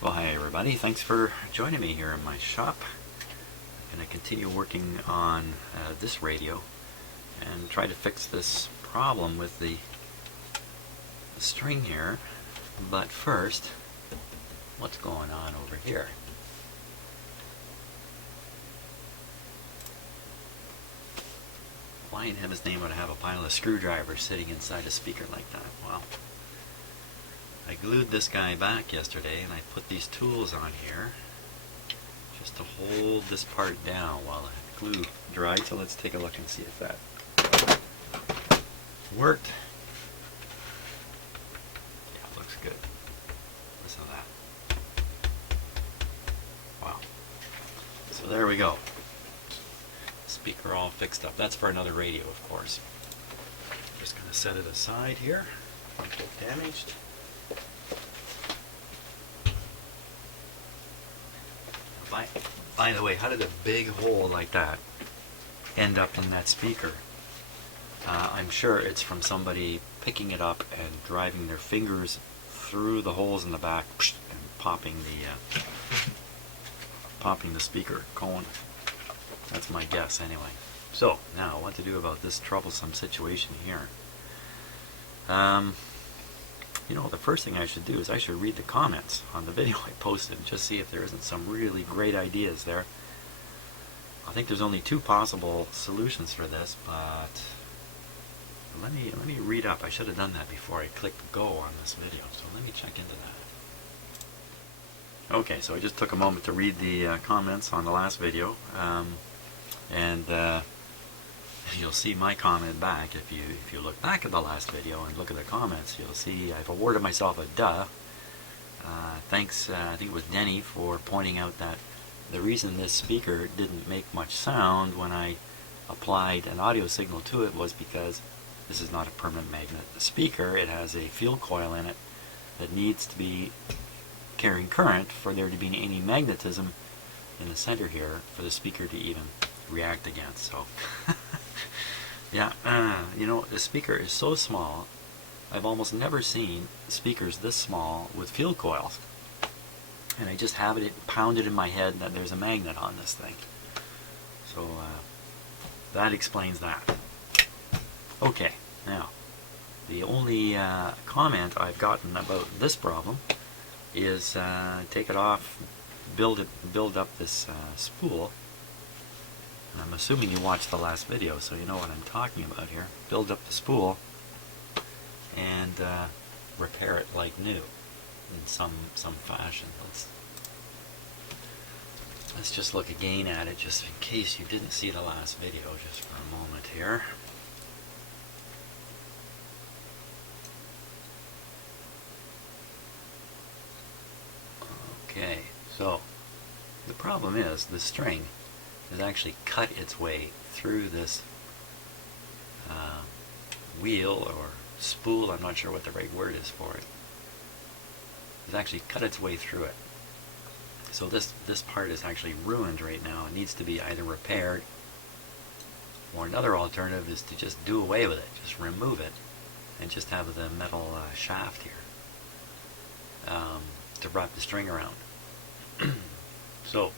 Well, hi everybody. Thanks for joining me here in my shop. I'm going to continue working on this radio and try to fix this problem with the string here. But first, what's going on over here? Why in heaven's name would I have a pile of screwdrivers sitting inside a speaker like that? Well, I glued this guy back yesterday and I put these tools on here just to hold this part down while the glue dried. So let's take a look and see if that worked. Yeah, looks good. Listen to that. Wow. So there we go. Speaker all fixed up. That's for another radio, of course. Just going to set it aside here. Don't get damaged. By the way, how did a big hole like that end up in that speaker? I'm sure it's from somebody picking it up and driving their fingers through the holes in the back and popping the speaker cone. That's my guess anyway. So now what to do about this troublesome situation here? You know, the first thing I should do is I should read the comments on the video I posted and just see if there isn't some really great ideas there. I think there's only two possible solutions for this, but let me read up. I should have done that before I clicked go on this video, so let me check into that. Okay, so I just took a moment to read the comments on the last video, and you'll see my comment back. If you look back at the last video and look at the comments, you'll see I've awarded myself a duh. Thanks, I think it was Denny, for pointing out that the reason this speaker didn't make much sound when I applied an audio signal to it was because this is not a permanent magnet speaker. It has a field coil in it that needs to be carrying current for there to be any magnetism in the center here for the speaker to even react against. So yeah, you know, the speaker is so small. I've almost never seen speakers this small with field coils, and I just have it pounded in my head that there's a magnet on this thing. So that explains that. Okay, now the only comment I've gotten about this problem is take it off, build up this spool. And I'm assuming you watched the last video, so you know what I'm talking about here. Build up the spool and repair it like new in some fashion. Let's just look again at it, just in case you didn't see the last video, just for a moment here. Okay, so the problem is the string has actually cut its way through this wheel or spool. I'm not sure what the right word is for it. It's actually cut its way through it. So this part is actually ruined right now. It needs to be either repaired, or another alternative is to just do away with it, just remove it, and just have the metal shaft here to wrap the string around. So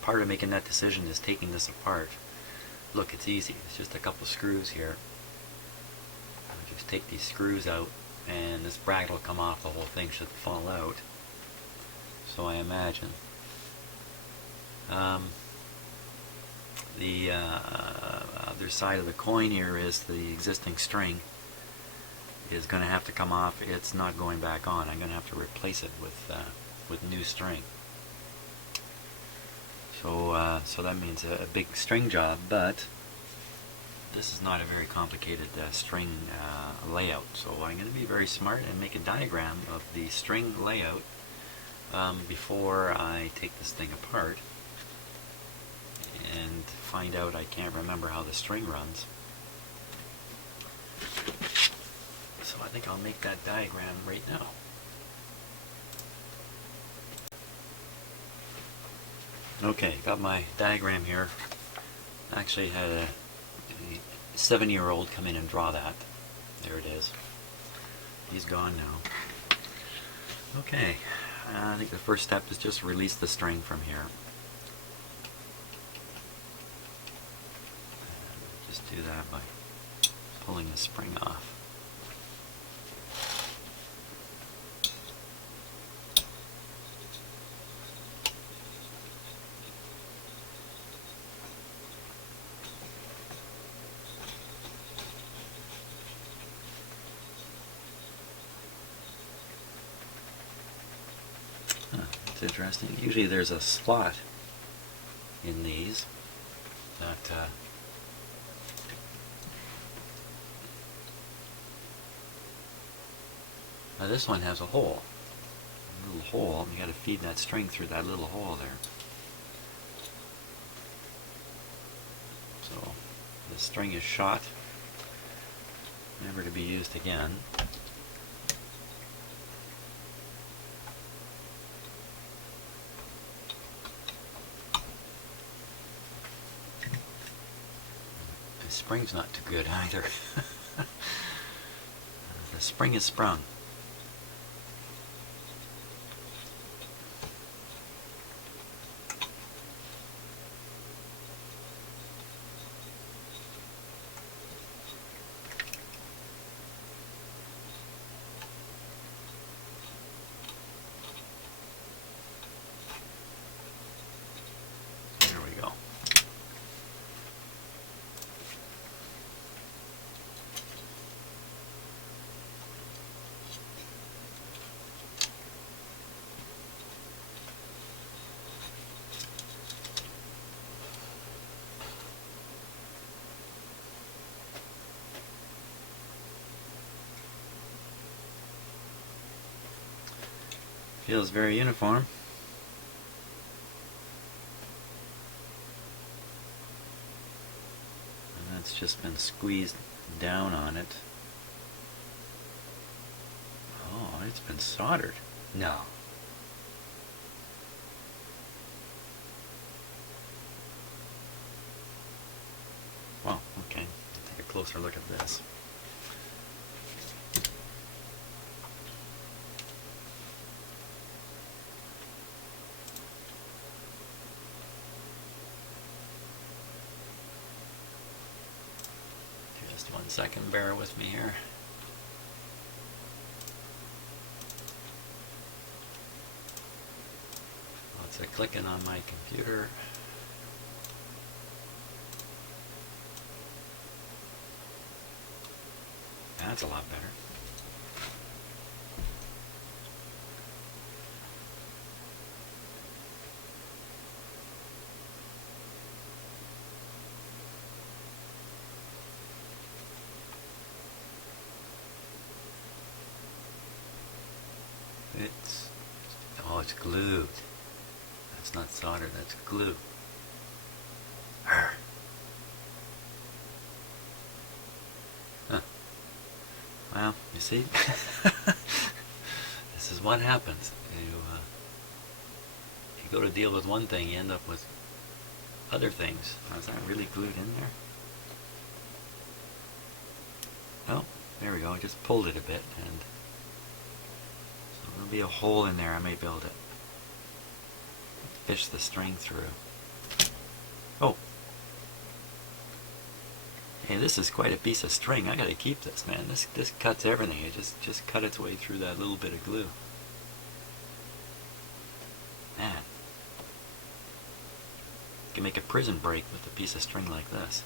part of making that decision is taking this apart. Look, it's easy. It's just a couple screws here. I just take these screws out and this bracket will come off. The whole thing should fall out. So I imagine the other side of the coin here is the existing string is going to have to come off. It's not going back on. I'm going to have to replace it with new string. So that means a big string job, but this is not a very complicated string layout. So I'm going to be very smart and make a diagram of the string layout before I take this thing apart and find out I can't remember how the string runs. So I think I'll make that diagram right now. Okay, got my diagram here. Actually had a 7-year-old come in and draw that. There it is. He's gone now. Okay, I think the first step is just release the string from here. Just do that by pulling the spring off. It's interesting. Usually there's a slot in these that now this one has a hole, a little hole, and you got to feed that string through that little hole there. So the string is shot, never to be used again. The spring's not too good either. The spring is sprung. There we go. Feels very uniform. And that's just been squeezed down on it. Oh, it's been soldered. No. Well, okay. Let's take a closer look at this. Just 1 second, bear with me here. Lots of clicking on my computer. That's a lot better. Oh, it's glued. That's not solder, that's glue. Huh. Well, you see? This is what happens. You go to deal with one thing, you end up with other things. Now, is that really glued in there? Oh, there we go. I just pulled it a bit, and so there'll be a hole in there. I may be able to fish the string through. Oh! Hey, this is quite a piece of string. I gotta keep this, man. This cuts everything. It just cut its way through that little bit of glue. Man. You can make a prison break with a piece of string like this.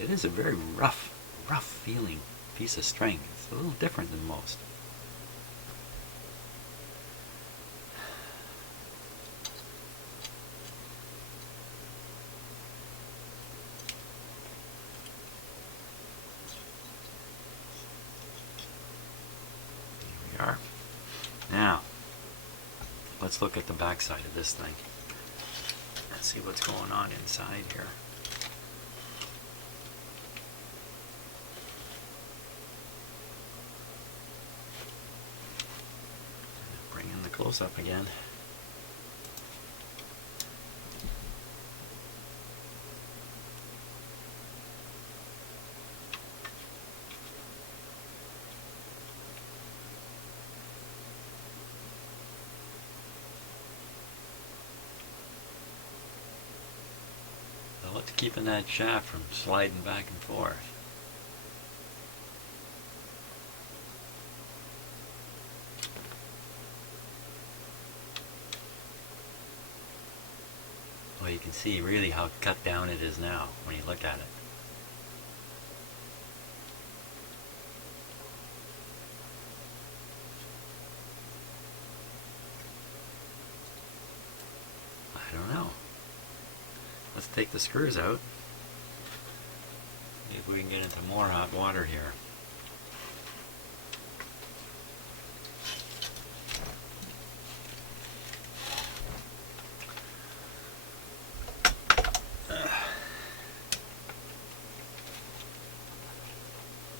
It is a very rough feeling piece of string. It's a little different than most. Here we are. Now, let's look at the back side of this thing. Let's see what's going on inside here. Close up again. what's keeping that shaft from sliding back and forth? Well, you can see really how cut down it is now when you look at it. I don't know. Let's take the screws out. See if we can get into more hot water here.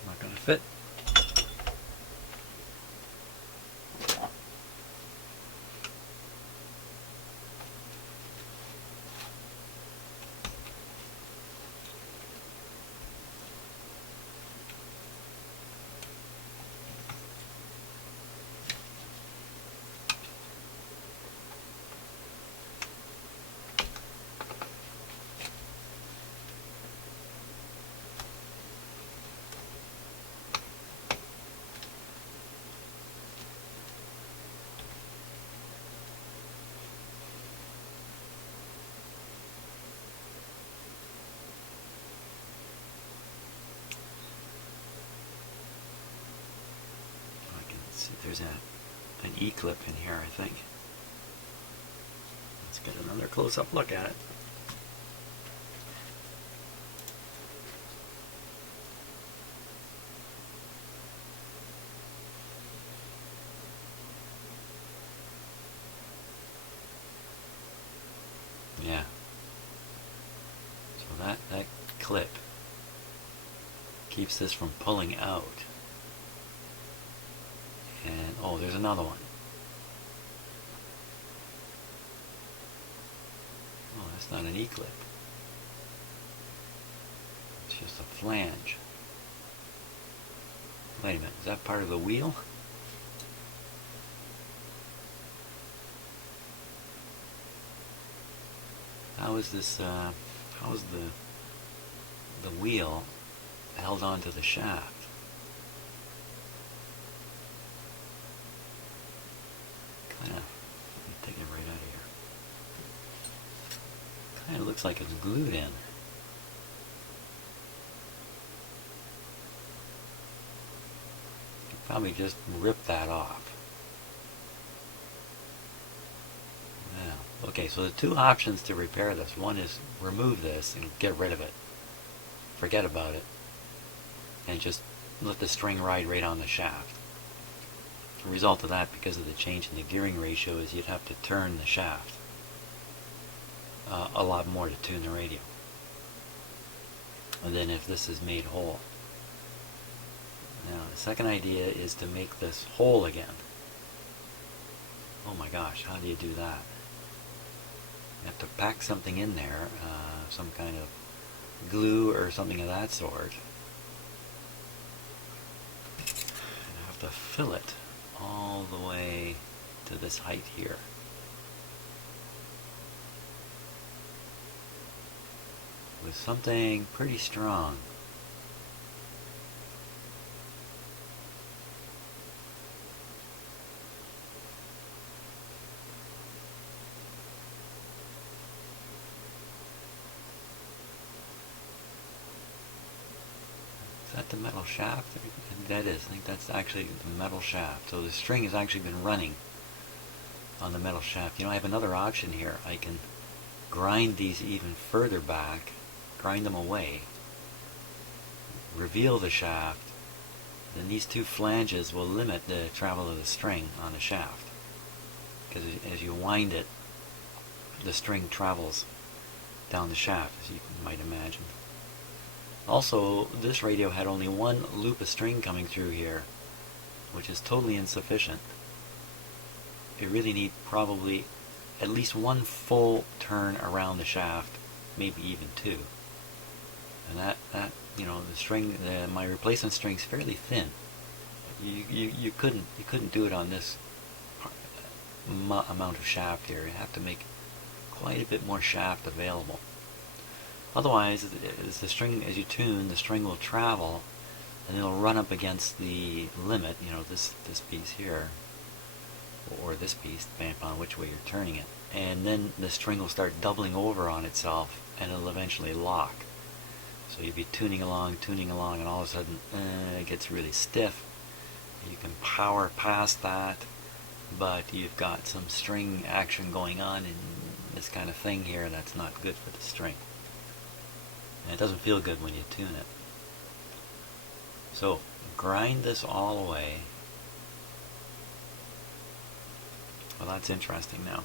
Not going to fit. See, there's an E-clip in here, I think. Let's get another close-up look at it. Yeah. So that clip keeps this from pulling out. And oh, there's another one. Oh, that's not an E-clip. It's just a flange. Wait a minute, is that part of the wheel? How is this, how is the wheel held onto the shaft? Let me take it right out of here. Kind of looks like it's glued in. Could probably just rip that off. Yeah. Okay, so the two options to repair this. One is remove this and get rid of it. Forget about it. And just let the string ride right on the shaft. The result of that, because of the change in the gearing ratio, is you'd have to turn the shaft a lot more to tune the radio. And then if this is made whole. Now the second idea is to make this whole again. Oh my gosh, how do you do that? You have to pack something in there, some kind of glue or something of that sort. And I have to fill it all the way to this height here. With something pretty strong. Is that the metal shaft? That is. I think that's actually the metal shaft. So the string has actually been running on the metal shaft. You know, I have another option here. I can grind these even further back, grind them away, reveal the shaft, then these two flanges will limit the travel of the string on the shaft. Because as you wind it, the string travels down the shaft, as you might imagine. Also, this radio had only one loop of string coming through here, which is totally insufficient. You really need probably at least one full turn around the shaft, maybe even two. And that you know, the string, my replacement string's fairly thin. You couldn't do it on this amount of shaft here. You have to make quite a bit more shaft available. Otherwise, as the string, as you tune, the string will travel, and it'll run up against the limit. You know, this piece here, or this piece, depending upon which way you're turning it. And then the string will start doubling over on itself, and it'll eventually lock. So you'll be tuning along, and all of a sudden it gets really stiff. You can power past that, but you've got some string action going on in this kind of thing here that's not good for the string. And it doesn't feel good when you tune it. So grind this all away. Well, that's interesting now.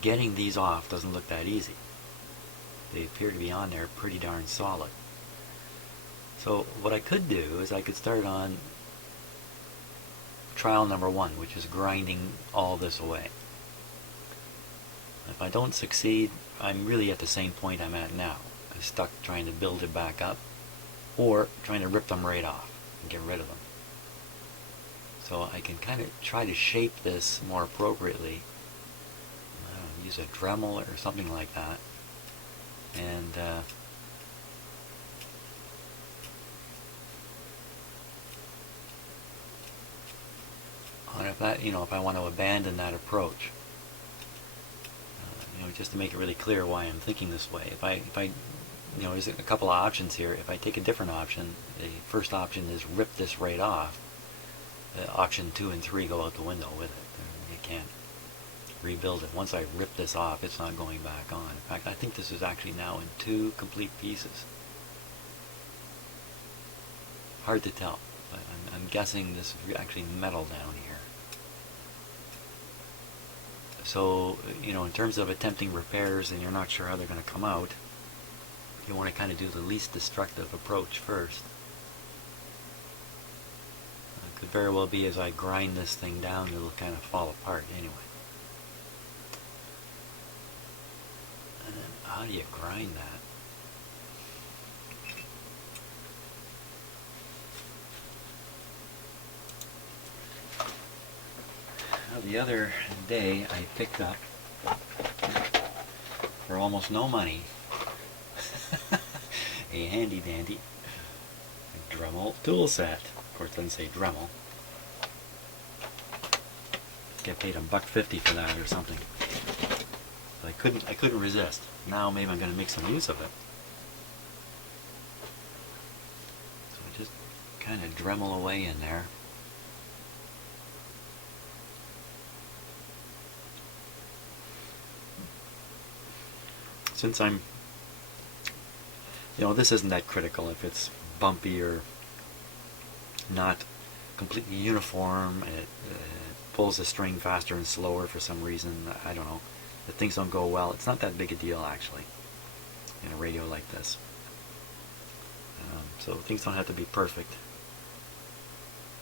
Getting these off doesn't look that easy. They appear to be on there pretty darn solid. So what I could do is I could start on trial number 1, which is grinding all this away. If I don't succeed, I'm really at the same point I'm at now. I'm stuck trying to build it back up, or trying to rip them right off and get rid of them. So I can kind of try to shape this more appropriately. I don't know, use a Dremel or something like that. And if that, if I want to abandon that approach, just to make it really clear why I'm thinking this way. If I, there's a couple of options here. If I take a different option, the first option is rip this right off. Option 2 and 3 go out the window with it. You can't rebuild it. Once I rip this off, it's not going back on. In fact, I think this is actually now in 2 complete pieces. Hard to tell, but I'm guessing this is actually metal down here. So, in terms of attempting repairs and you're not sure how they're going to come out, you want to kind of do the least destructive approach first. It could very well be as I grind this thing down, it'll kind of fall apart anyway. And then how do you grind that? Well, the other day I picked up, for almost no money, a handy dandy Dremel tool set. Of course, it doesn't say Dremel. Get paid $1.50 for that or something. But I couldn't resist. Now maybe I'm going to make some use of it. So I just kind of Dremel away in there. Since I'm, this isn't that critical if it's bumpy or not completely uniform, and it pulls the string faster and slower for some reason, I don't know. If things don't go well, it's not that big a deal actually in a radio like this. So things don't have to be perfect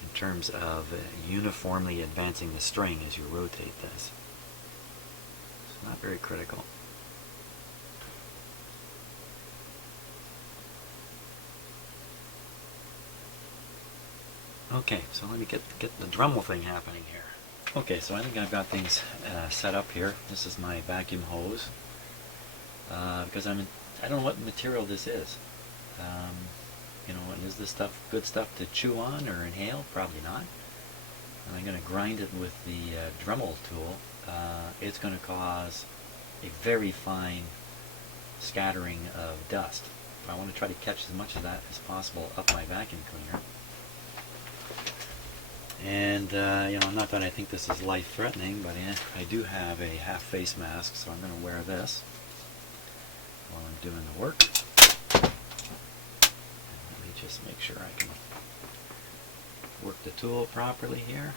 in terms of uniformly advancing the string as you rotate this. It's not very critical. Okay, so let me get the Dremel thing happening here. Okay, so I think I've got things set up here. This is my vacuum hose because I don't know what material this is. And is this stuff good stuff to chew on or inhale? Probably not. And I'm going to grind it with the Dremel tool. It's going to cause a very fine scattering of dust. I want to try to catch as much of that as possible up my vacuum cleaner. And, not that I think this is life-threatening, but I do have a half face mask, so I'm going to wear this while I'm doing the work. And let me just make sure I can work the tool properly here.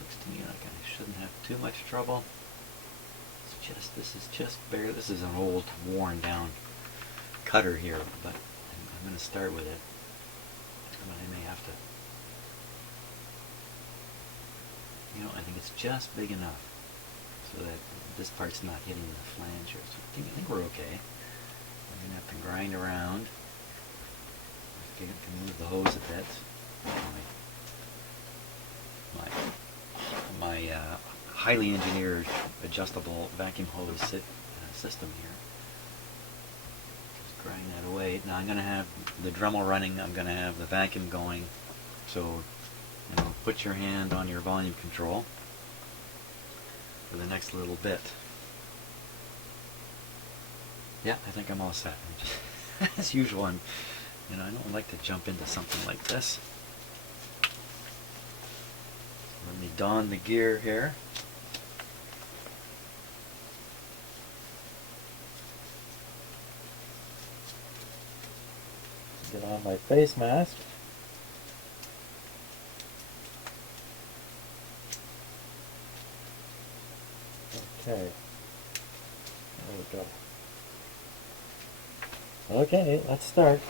Looks to me like I shouldn't have too much trouble. This is just bare. This is an old, worn-down cutter here, but I'm going to start with it. I may have to, I think it's just big enough so that this part's not hitting the flange here. So I think we're okay. I'm going to have to grind around. I can move the hose a bit. My highly engineered adjustable vacuum hose system here. Just grind that away. Now I'm going to have the Dremel running. I'm going to have the vacuum going. So, put your hand on your volume control for the next little bit. Yeah, I think I'm all set. As usual, I don't like to jump into something like this. Let me don the gear here. Get on my face mask. Okay. There we go. Okay, let's start.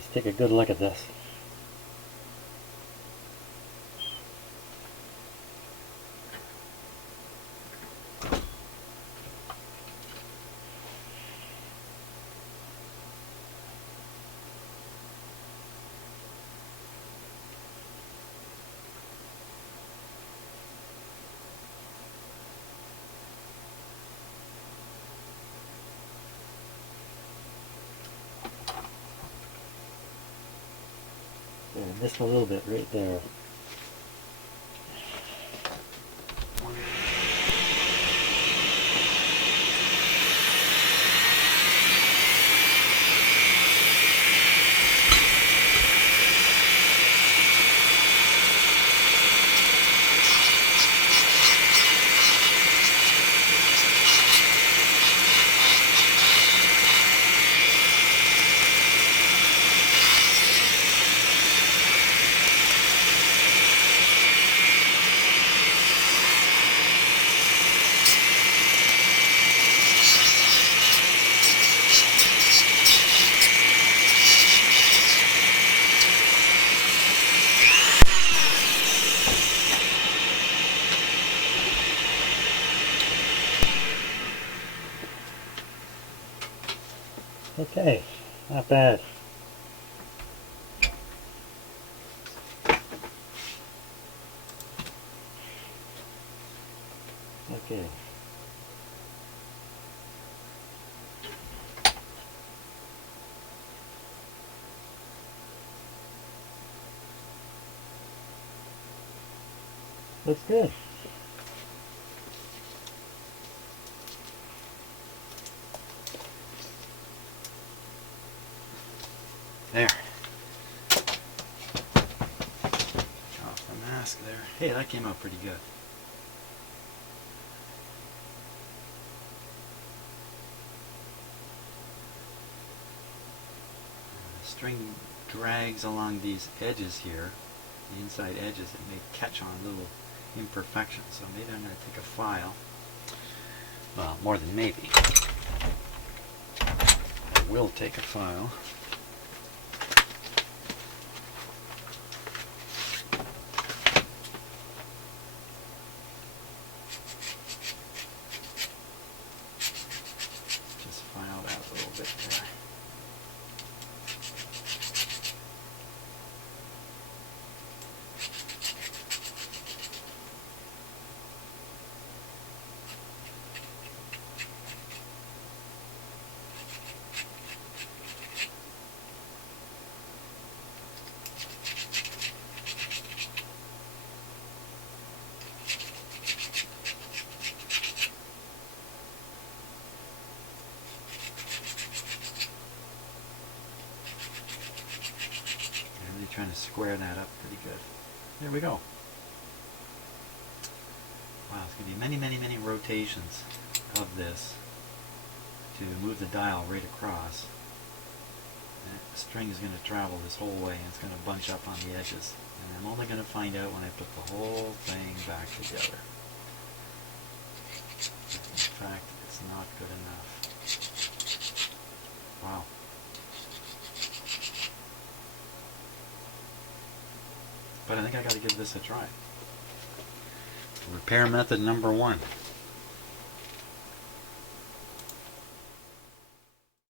Let's take a good look at this. I missed a little bit right there. Okay, not bad. Okay. Looks good. There. Off the mask there. Hey, that came out pretty good. The string drags along these edges here, the inside edges. It may catch on little imperfections, so maybe I'm going to take a file. Well, more than maybe. I will take a file. Just file that a little bit there. Trying to square that up pretty good. There we go. Wow, it's going to be many, many, many rotations of this to move the dial right across. And the string is going to travel this whole way and it's going to bunch up on the edges. And I'm only going to find out when I put the whole thing back together. In fact, it's not good enough. Wow. But I think I got to give this a try. Repair method number 1.